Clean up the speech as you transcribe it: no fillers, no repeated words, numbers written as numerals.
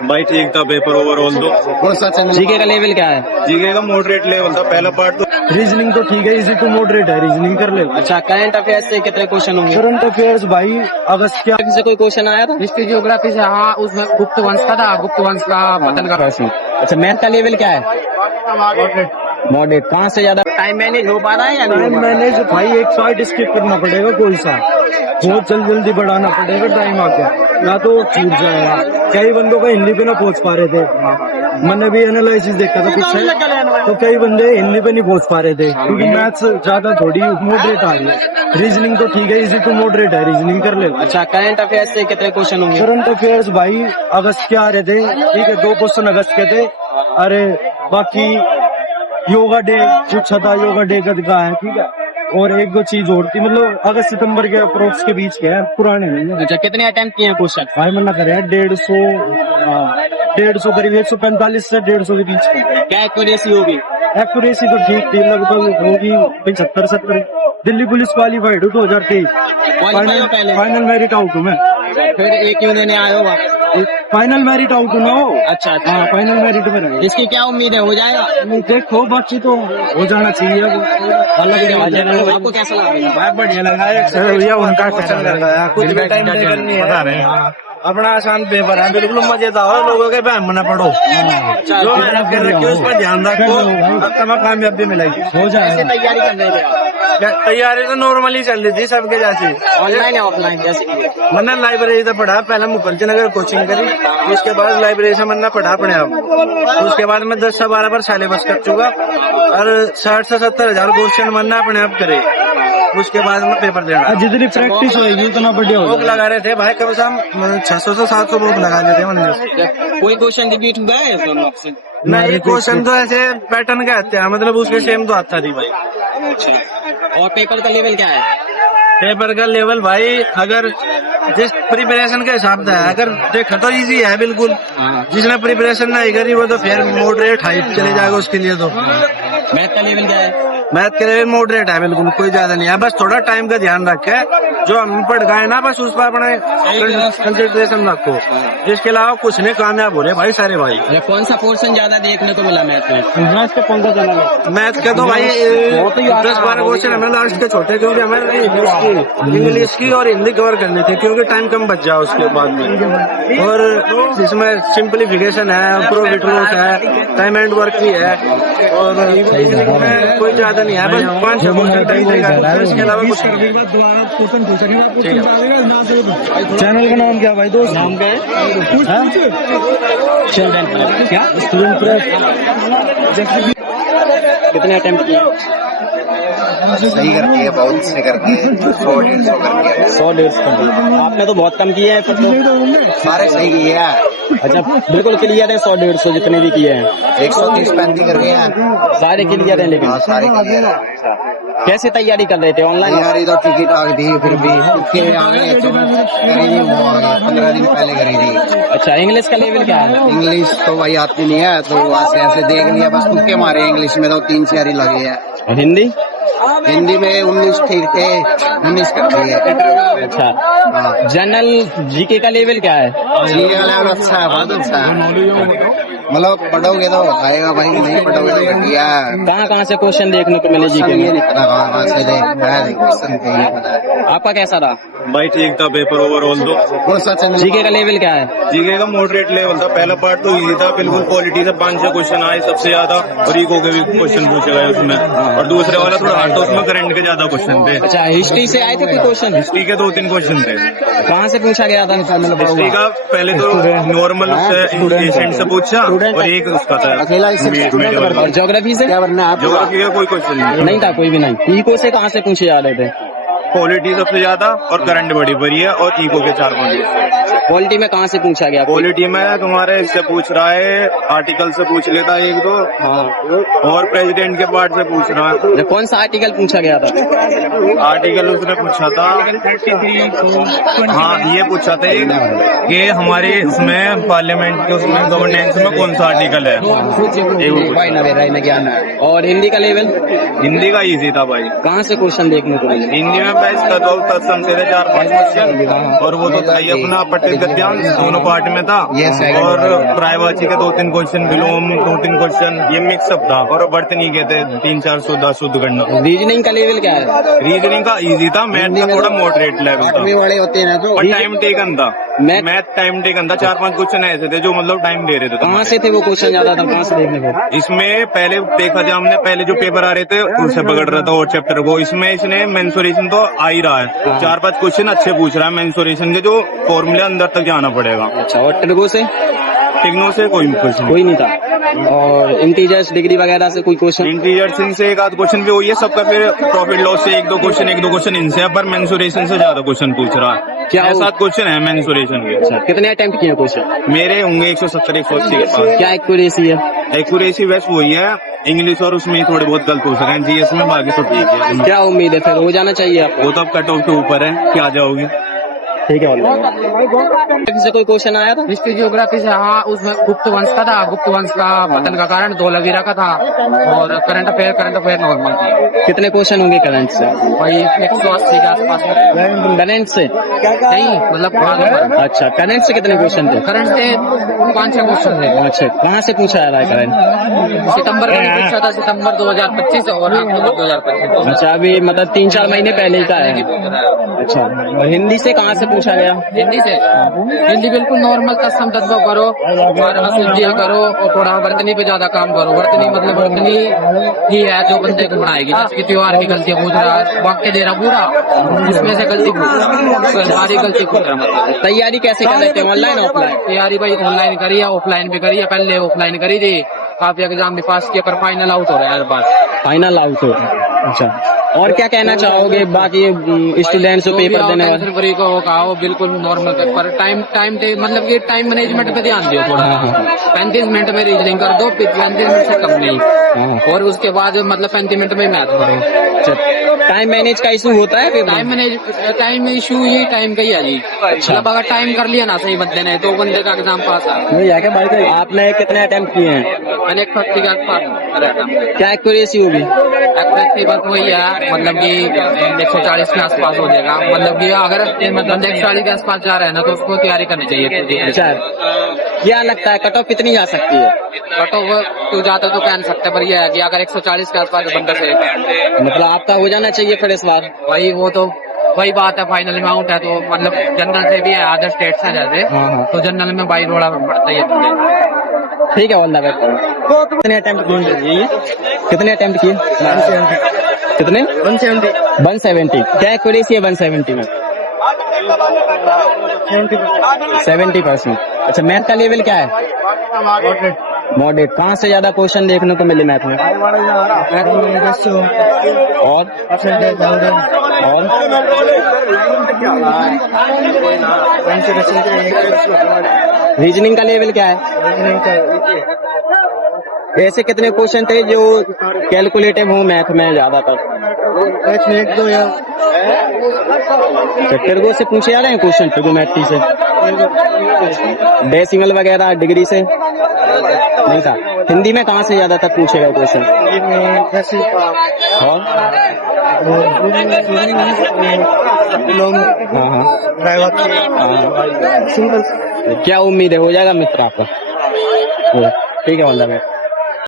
भाई ठीक था पेपर ओवरऑल तो। कौन सा चैनल? जीके का लेवल क्या है? जीके का मॉडरेट लेवल था पहला पार्ट तो। रीजनिंग तो ठीक है, इजी टू मॉडरेट है, रीजनिंग कर ले। अच्छा, करंट अफेयर्स से कितने क्वेश्चन होंगे? करंट अफेयर्स भाई अगस्त क्या से कोई क्वेश्चन आया था? हिस्ट्री जियोग्राफी से, हाँ उसमें गुप्त वंश का था, गुप्त वंश का पतन का। अच्छा, मैथ का लेवल क्या है? मॉडरेट। कहाँ से ज्यादा टाइम मैनेज हो पा रहा है या नहीं? टाइम मैनेज भाई एक पार्ट स्किप करना पड़ेगा, कोई सा बहुत जल्दी बढ़ाना पड़ेगा टाइम आके, या तो छूट जाएगा। कई बंदों का हिंदी पे ना पहुंच पा रहे थे, मैंने भी एनालिसिस देखा था पीछे, तो कई बंदे हिंदी पे नहीं पहुंच पा रहे थे क्योंकि मैथ्स ज्यादा थोड़ी मॉडरेट आ रही है। रीजनिंग तो ठीक है, इजी टू मॉडरेट है, रीजनिंग कर ले। अच्छा, करंट अफेयर्स से कितने क्वेश्चन होंगे? करंट अफेयर्स भाई अगस्त के आ रहे थे, ठीक है, 2 क्वेश्चन अगस्त के थे। अरे बाकी योगा डे पूछा था, योगा डे का है, ठीक है, और एक दो चीज और थी, मतलब अगस्त सितंबर के अप्रोक्स के बीच के है, पुराने नहीं है। अच्छा, कितने अटेम्प्ट किए हैं क्वेश्चन? भाई मना करे 150 करीब 145 से 150 के बीच में। क्या एक्यूरेसी होगी? एक्यूरेसी तो ठीक थी, लगभग होगी 75-70। दिल्ली पुलिस क्वालिफाइड हूँ 2023, फाइनल मेरिट आउट हूँ मैं। फिर एक क्यों देने आए हो? फाइनल मेरिट आउट हूँ ना वो। अच्छा अच्छा, हाँ फाइनल मेरिट में रहे। इसकी क्या उम्मीद है, हो जाएगा? देखो बाकी तो हो जाना चाहिए, अलग आपको कैसा लगा? बढ़िया लगा भैया, उनका क्वेश्चन लगाया, कुछ भी टाइम टेकन नहीं है, अपना आसान पेपर है, बिल्कुल मजेदार। लोगों के बहम न पढ़ो, जो मेहनत कर रखी है उस पर ध्यान रखो, तुम्हें कामयाबी मिलेगी, हो जाएगा। तैयारी कर रहे थे? तैयारी तो नॉर्मली चल रही थी सबके जैसी, ऑनलाइन या ऑफलाइन जैसे? मैंने लाइब्रेरी से पढ़ा, पहले मुखर्जी नगर कोचिंग करी, उसके बाद लाइब्रेरी से मैंने पढ़ा अपने आप, उसके बाद मैं 10 से 12 बार सिलेबस कर चुका और 60 से 70 हजार क्वेश्चन मैंने अपने आप करे। उसके बाद में पेपर देना, जितनी प्रैक्टिस होगी उतना बढ़िया होगा। बुक लगा रहे थे भाई, कम से कम 600 से 700 बुक लगा लेते हैं। कोई क्वेश्चन रिपीट हुआ है दोनों आपसे? नहीं, क्वेश्चन तो ऐसे पैटर्न के आते हैं, मतलब उसके सेम तो आता थी भाई। अच्छा, और पेपर का लेवल क्या है? पेपर का लेवल भाई अगर जिस प्रिपरेशन के हिसाब से है, अगर देखा तो इजी है बिल्कुल। जिसने प्रिपरेशन नहीं करी वो तो फिर मॉडरेट हाइट चले जाएगा उसके लिए। तो मैथ का लेवल क्या है? मैथ के लेवल मॉडरेट है बिल्कुल, कोई ज्यादा नहीं है, बस थोड़ा टाइम का ध्यान रखे, जो हम पढ़ गए ना बस उस पर अपने कंसंट्रेशन रखो, जिसके अलावा कुछ नहीं, कामयाब हो रहे भाई सारे भाई। कौन सा पोर्शन ज्यादा देखने को मिला मैथ में? मैथ का कौन सा चैनल? मैथ के तो भाई 10-12 क्वेश्चन हमें लास्ट के छोटे, क्योंकि हमें इंग्लिश की और हिंदी कवर करनी थी, क्योंकि टाइम कम बच जाए उसके बाद में। और इसमें सिंप्लीफिकेशन है, प्रॉफिट लॉस है, टाइम एंड वर्क भी है, और में कोई ज्यादा नहीं है, बस 5-6 क्वेश्चन टाइम देगा, इसके अलावा कुछ नहीं। चैनल का नाम क्या भाई दोस्त? नाम क्या है? Children press. क्या? Student press. कितने अटेम्प्ट किए? सही करती है, बहुत से करती है, 100-150 करती है। 100-150। आपने तो बहुत कम किए हैं फिर तो। सारे सही किए हैं। अच्छा, बिल्कुल क्लियर है 100-150 जितने भी किए हैं? 130-135 कर रहे हैं, सारे क्लियर हैं? लेकिन सारे क्लियर है। कैसे तैयारी कर रहे थे? ऑनलाइन? तैयारी तो टिकट आ गई थी, फिर भी उसके आगे तो करी थी, वो आगे 15 दिन पहले करी थी। अच्छा, इंग्लिश का लेवल क्या है? इंग्लिश तो भाई आती नहीं है, तो ऐसे ऐसे देख लिया, बस तुक्के मारे। इंग्लिश में तो 3-4 ही लगे हैं। हिंदी? हिंदी में 19 ठीक थे, 19 करती है। अच्छा, जनरल जीके का लेवल क्या है? जी का लेवल अच्छा है, बहुत अच्छा है, मतलब पढ़ोगे तो आएगा भाई, नहीं पढ़ोगे तो घटिया। कहाँ से क्वेश्चन देखने को मिले जीके ये में? नहीं पता कहाँ से क्वेश्चन पता है। आपका कैसा रहा? भाई ठीक था पेपर ओवरऑल तो। कौन सा चैनल? जीके का लेवल क्या है? जीके का मॉडरेट लेवल था, पहला पार्ट तो इजी था बिल्कुल, क्वालिटी से 5-6 क्वेश्चन आए सबसे ज्यादा, और इको के भी क्वेश्चन पूछे गए उसमें, और दूसरे वाला थोड़ा हार्ड था, उसमें करंट के ज्यादा क्वेश्चन थे। अच्छा, हिस्ट्री से आए थे कोई क्वेश्चन? हिस्ट्री के 2-3 क्वेश्न थे। कहाँ से पूछा गया था? हिस्ट्री का पहले तो नॉर्मल एशियंट से पूछा, और एक उसका था और ज्योग्राफी से? ज्योग्राफी का कोई क्वेश्चन नहीं था, कोई भी नहीं। इको से कहाँ से पूछे जा रहे थे? क्वालिटी सबसे ज्यादा और करंट बड़ी बड़ी है, और इको के 4 पॉइंट। क्वालिटी में कहाँ से पूछा गया? क्वालिटी में तुम्हारे इससे पूछ रहा है, आर्टिकल से पूछ लेता है 1-2, हाँ, और प्रेसिडेंट के पार्ट से पूछ रहा है। कौन सा आर्टिकल पूछा गया था? आर्टिकल उसने पूछा था, हाँ ये पूछा था कि हमारे उसमें पार्लियामेंट के उसमें गवर्नेंस में कौन सा आर्टिकल है। और हिंदी का लेवल? हिंदी का इजी था भाई। कहाँ से क्वेश्चन देखने को मिले? हिंदी में बस तत्सम से थे 4-5 क्वेश्चन, और वो तो था ही अपना पट्टे गद्यांश दोनों पार्ट में था Yes, I और got it. प्रायवाची के 2-3 क्वेश्चन, विलोम 2-3 क्वेश्चन, ये मिक्सअप था और वर्तनी के थे 3-4 शुद्ध करना। रीजनिंग का लेवल क्या है? रीजनिंग का इजी था, मैथ का थोड़ा मॉडरेट लेवल था आठवीं वाले होते हैं ना तो और टाइम टेकन था। मैथ टाइम टेकन था, 4-5 क्वेश्चन ऐसे थे जो मतलब टाइम ले रहे थे। कहाँ से थे वो क्वेश्चन ज्यादा था, कहाँ से देखने को? इसमें पहले देखा जाए हमने, पहले जो पेपर आ रहे थे उससे पकड़ रहा था और चैप्टर को। इसमें इसने मेंसुरेशन तो आ ही रहा है, 4-5 क्वेश्चन अच्छे पूछ रहा है मेंसुरेशन के, जो फॉर्मूले अंदर तक जाना पड़ेगा। अच्छा, और टिर्गो से टिग्नो से कोई क्वेश्चन, कोई नहीं था। और इंटीजर्स डिग्री वगैरह से कोई क्वेश्चन? इंटीजर से एक आध क्वेश्चन भी हुई है सबका, फिर प्रॉफिट लॉस से एक दो क्वेश्चन इनसे, पर मेंसुरेशन से ज्यादा क्वेश्चन पूछ रहा है। क्या 6-7 क्वेश्चन है मेंसुरेशन के। अच्छा, कितने अटेम्प्ट किए क्वेश्चन? मेरे होंगे 170-180 के पास। क्या एक्यूरेसी है? एक्यूरेसी वैसे वही है, इंग्लिश और उसमें थोड़े बहुत गलत हो सके, जीएस में बाकी सब ठीक है। क्या उम्मीद है फिर, हो जाना चाहिए आपको? वो तो अब कट ऑफ के ऊपर है कि आ जाओगी। ठीक है। से कोई क्वेश्चन आया था? हिस्ट्री जियोग्राफी से, हाँ, उसमें गुप्त वंश का था। गुप्त वंश का पतन का कारण धोलावीरा का था। और करंट अफेयर नॉर्मल थी। कितने क्वेश्चन होंगे करंट से? वही 180 के आसपास। करंट से नहीं, मतलब अच्छा, करंट से कितने क्वेश्चन थे? करंट से 5-6 क्वेश्चन थे। अच्छा, कहाँ से पूछा जा रहा है करंट? सितंबर का भी पूछा था, सितंबर 2025 और अक्टूबर 2025। अच्छा, अभी मतलब 3-4 महीने पहले का है। अच्छा, और हिंदी से कहाँ से पूछा गया? हिंदी से, हिंदी बिल्कुल नॉर्मल तत्सम तद्भव करो और अशुद्धियाँ करो और थोड़ा वर्तनी पे ज्यादा काम करो। वर्तनी मतलब वर्तनी ही है जो बंदे को बनाएगी। जैसे कि त्योहार की गलतियाँ पूछ रहा है, वाक्य दे रहा पूरा, उसमें से गलती पूछ रहा, सारी गलती पूछ रहा। मतलब तैयारी कैसे कर लेते हैं, ऑनलाइन ऑफलाइन? तैयारी भाई ऑनलाइन करी है, ऑफलाइन भी करी है। पहले ऑफलाइन करी थी, काफी एग्जाम भी पास किया, पर फाइनल आउट हो रहा है हर बार। फाइनल आउट हो? अच्छा, और क्या कहना चाहोगे बाकी स्टूडेंट्स को पेपर देने वाले? फरवरी को कहो बिल्कुल नॉर्मल पेपर। टाइम मतलब कि टाइम मैनेजमेंट पे ध्यान दियो थोड़ा। 35 मिनट में रीजनिंग कर दो, 35 मिनट से कम नहीं। और उसके बाद मतलब 35 मिनट में मैथ करो। टाइम मैनेज का इशू होता है? टाइम इशू ही टाइम का ही है जी। मतलब अगर टाइम कर लिया ना सही बंदे ने तो बंदे का एग्जाम पास है। आपने कितने अटेम्प्ट किए हैं? मैंने 180 के आसपास। क्या एक्यूरेसी होगी? एक्यूरेसी बस वही है, मतलब कि 140 के आसपास हो जाएगा। मतलब कि अगर मतलब 140 के आसपास जा रहा है ना तो उसको तैयारी करनी चाहिए। अच्छा, क्या लगता है कट ऑफ कितनी जा सकती है? कट ऑफ तो ज्यादा तो कह नहीं सकते, पर यह है कि अगर 140 के आसपास बंदा से, मतलब आपका हो जाना चाहिए फिर इस बार? वही वो तो वही बात है, फाइनल में आउट है तो मतलब जनरल से भी है, अदर स्टेट से जैसे, तो जनरल में भाई रोड़ा पड़ता ही है। ठीक है, ऑल द बेस्ट। कितने अटेम्प्ट किए? कितने अटेम्प्ट किए? कितने? 170। क्या एक्यूरेसी है 170 में? 70%। अच्छा, मैथ का लेवल क्या है? मॉडरेट। कहाँ से ज्यादा क्वेश्चन देखने को मिले मैथ में? और रीजनिंग का लेवल क्या है? ऐसे कितने क्वेश्चन थे जो कैलकुलेटिव हो मैथ में ज्यादातर? टिर्गो से पूछे जा रहे हैं क्वेश्चन, ट्रिगोमेट्री से, डेसिमल वगैरह डिग्री से नहीं था। हिंदी में कहाँ से ज्यादातर पूछेगा क्वेश्चन? और क्या उम्मीद है, हो जाएगा मित्र आपका? ठीक है, ऑल द बेस्ट।